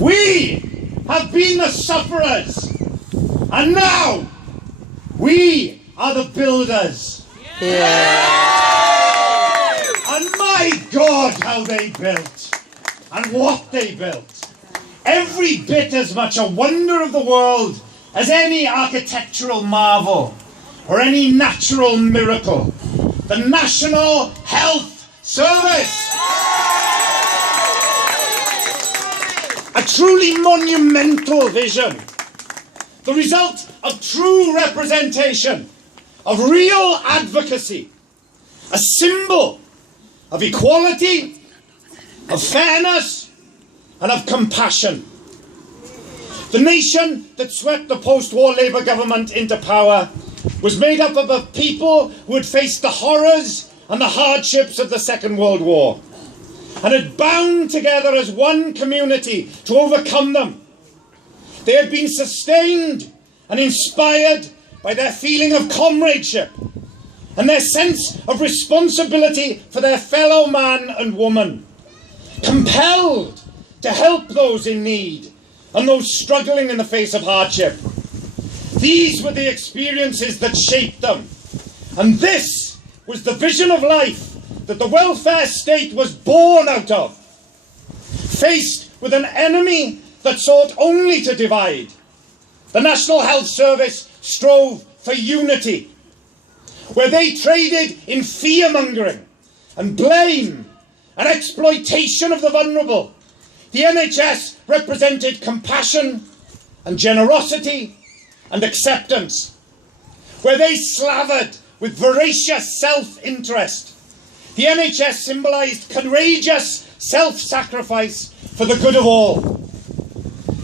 We have been the sufferers, and now we are the builders. And my God, how they built, and what they built. Every bit as much a wonder of the world as any architectural marvel or any natural miracle. The National Health Service. A truly monumental vision. The result of true representation, of real advocacy. A symbol of equality, of fairness, and of compassion. The nation that swept the post-war Labour government into power was made up of a people who had faced the horrors and the hardships of the Second World War and had bound together as one community to overcome them. They had been sustained and inspired by their feeling of comradeship and their sense of responsibility for their fellow man and woman, compelled to help those in need and those struggling in the face of hardship. These were the experiences that shaped them, and this was the vision of life that the welfare state was born out of. Faced with an enemy that sought only to divide, the National Health Service strove for unity. Where they traded in fear-mongering and blame and exploitation of the vulnerable, the NHS represented compassion and generosity and acceptance. Where they slavered with voracious self-interest, the NHS symbolised courageous self-sacrifice for the good of all.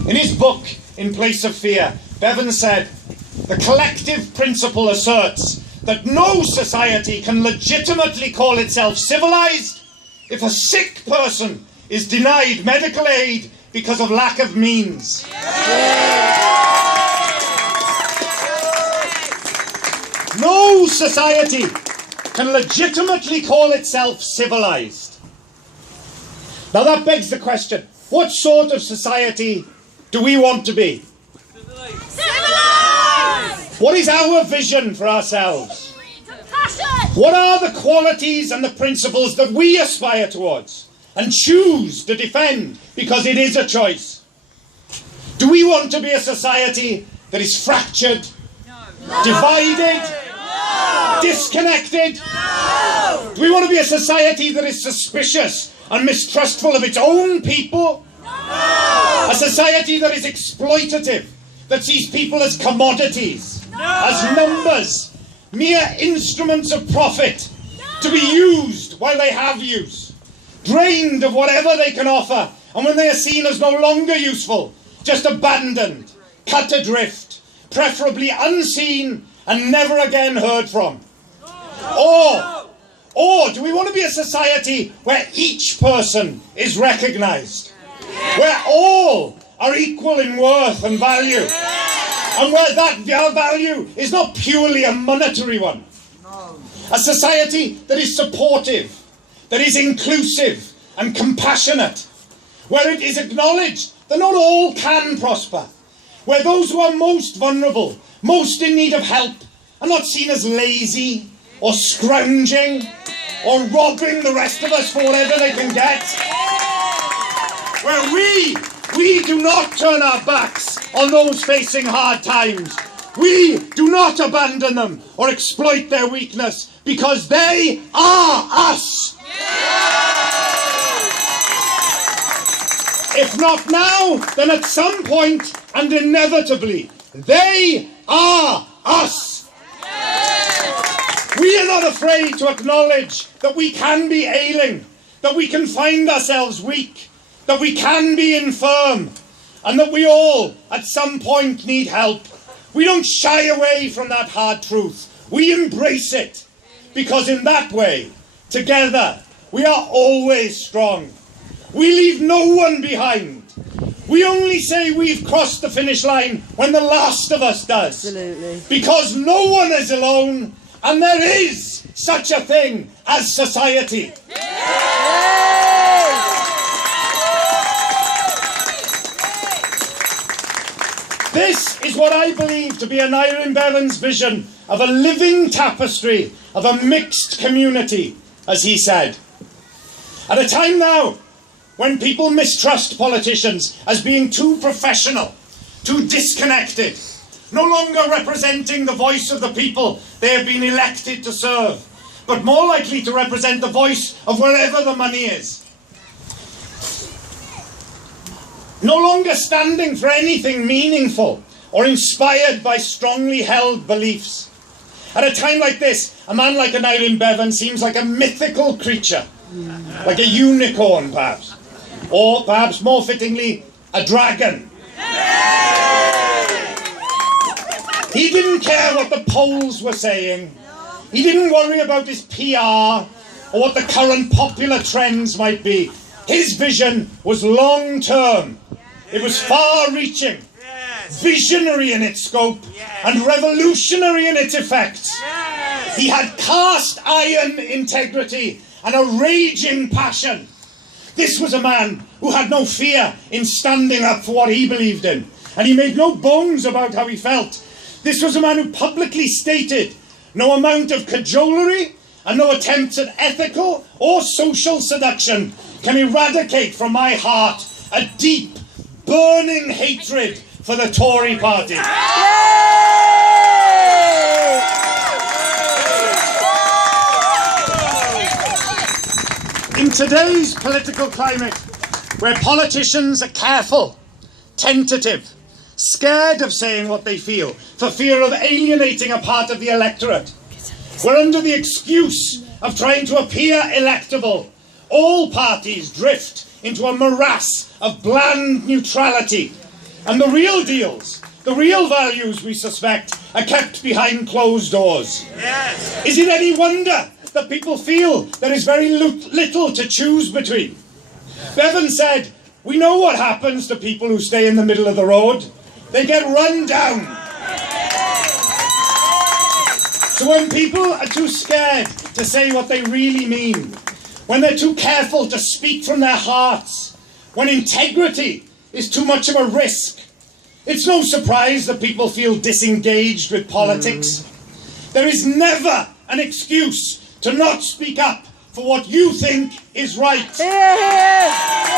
In his book, In Place of Fear, Bevan said, "The collective principle asserts that no society can legitimately call itself civilised if a sick person is denied medical aid because of lack of means." No society can legitimately call itself civilised. Now that begs the question, what sort of society do we want to be? Civilised! What is our vision for ourselves? Compassion! What are the qualities and the principles that we aspire towards and choose to defend because it is a choice? Do we want to be a society that is fractured, divided, disconnected? Do we want to be a society that is suspicious and mistrustful of its own people? A society that is exploitative, that sees people as commodities, as numbers, mere instruments of profit, to be used while they have use, drained of whatever they can offer, and when they are seen as no longer useful, just abandoned, cut adrift, preferably unseen and never again heard from? Or do we want to be a society where each person is recognised, where all are equal in worth and value, and where that value is not purely a monetary one? A society that is supportive, that is inclusive and compassionate, where it is acknowledged that not all can prosper, where those who are most vulnerable, most in need of help, are not seen as lazy or scrounging or robbing the rest of us for whatever they can get, where we do not turn our backs on those facing hard times. We do not abandon them or exploit their weakness, because they are us. If not now, then at some point and inevitably, they are us. We are not afraid to acknowledge that we can be ailing, that we can find ourselves weak, that we can be infirm, and that we all, at some point, need help. We don't shy away from that hard truth. We embrace it, because in that way, together, we are always strong. We leave no one behind. We only say we've crossed the finish line when the last of us does. Absolutely. Because no one is alone, and there is such a thing as society. This is what I believe to be Aneurin Bevan's vision of a living tapestry of a mixed community, as he said. At a time now when people mistrust politicians as being too professional, too disconnected, no longer representing the voice of the people they have been elected to serve, but more likely to represent the voice of wherever the money is. No longer standing for anything meaningful or inspired by strongly held beliefs. At a time like this, a man like Aneurin Bevan seems like a mythical creature, like a unicorn perhaps, or perhaps more fittingly, a dragon. He didn't care what the polls were saying. He didn't worry about his PR or what the current popular trends might be. His vision was long-term. It was far-reaching, visionary in its scope, and revolutionary in its effects. He had cast-iron integrity and a raging passion. This was a man who had no fear in standing up for what he believed in, and he made no bones about how he felt. This was a man who publicly stated no amount of cajolery and no attempts at ethical or social seduction can eradicate from my heart a deep, burning hatred for the Tory party. In today's political climate, where politicians are careful, tentative, scared of saying what they feel for fear of alienating a part of the electorate, where under the excuse of trying to appear electable, all parties drift into a morass of bland neutrality, and the real deals, the real values we suspect, are kept behind closed doors. Yes. Is it any wonder that people feel there is very little to choose between? Bevan said, "We know what happens to people who stay in the middle of the road. They get run down." So when people are too scared to say what they really mean, when they're too careful to speak from their hearts, when integrity is too much of a risk, it's no surprise that people feel disengaged with politics. There is never an excuse to not speak up for what you think is right. Yes!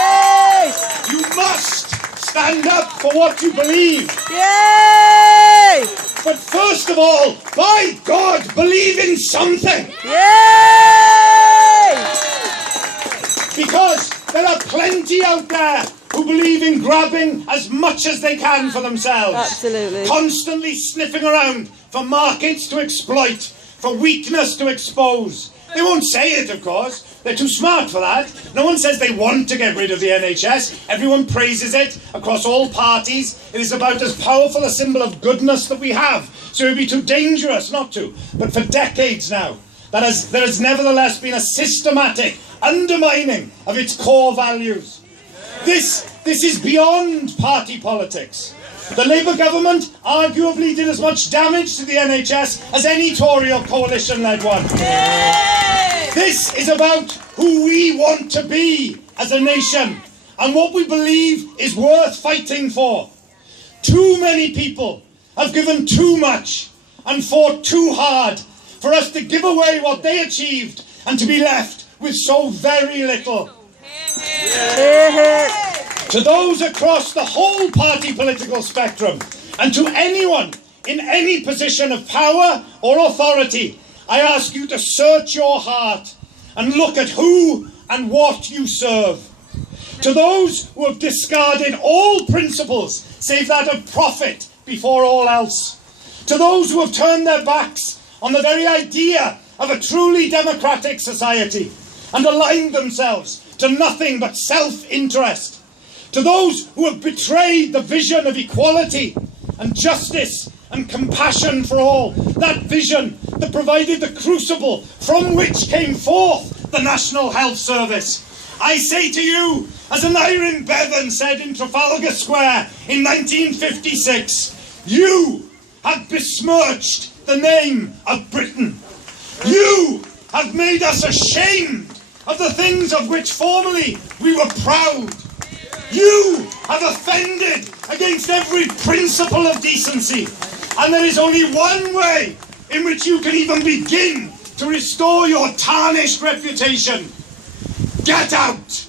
You must stand up for what you believe. Yay! But first of all, by God, believe in something. Yay! Because there are plenty out there who believe in grabbing as much as they can for themselves. Absolutely. Constantly sniffing around for markets to exploit, for weakness to expose. They won't say it, of course. They're too smart for that. No one says they want to get rid of the NHS. Everyone praises it across all parties. It is about as powerful a symbol of goodness that we have. So it would be too dangerous not to. But for decades now, there has nevertheless been a systematic undermining of its core values. This is beyond party politics. The Labour government arguably did as much damage to the NHS as any Tory or coalition-led one. Yay! This is about who we want to be as a nation and what we believe is worth fighting for. Too many people have given too much and fought too hard for us to give away what they achieved and to be left with so very little. To those across the whole party political spectrum, and to anyone in any position of power or authority, I ask you to search your heart and look at who and what you serve. To those who have discarded all principles save that of profit before all else. To those who have turned their backs on the very idea of a truly democratic society and aligned themselves to nothing but self-interest. To those who have betrayed the vision of equality and justice and compassion for all, that vision that provided the crucible from which came forth the National Health Service. I say to you, as Aneurin Bevan said in Trafalgar Square in 1956, you have besmirched the name of Britain. You have made us ashamed of the things of which formerly we were proud. You have offended against every principle of decency, and there is only one way in which you can even begin to restore your tarnished reputation. Get out!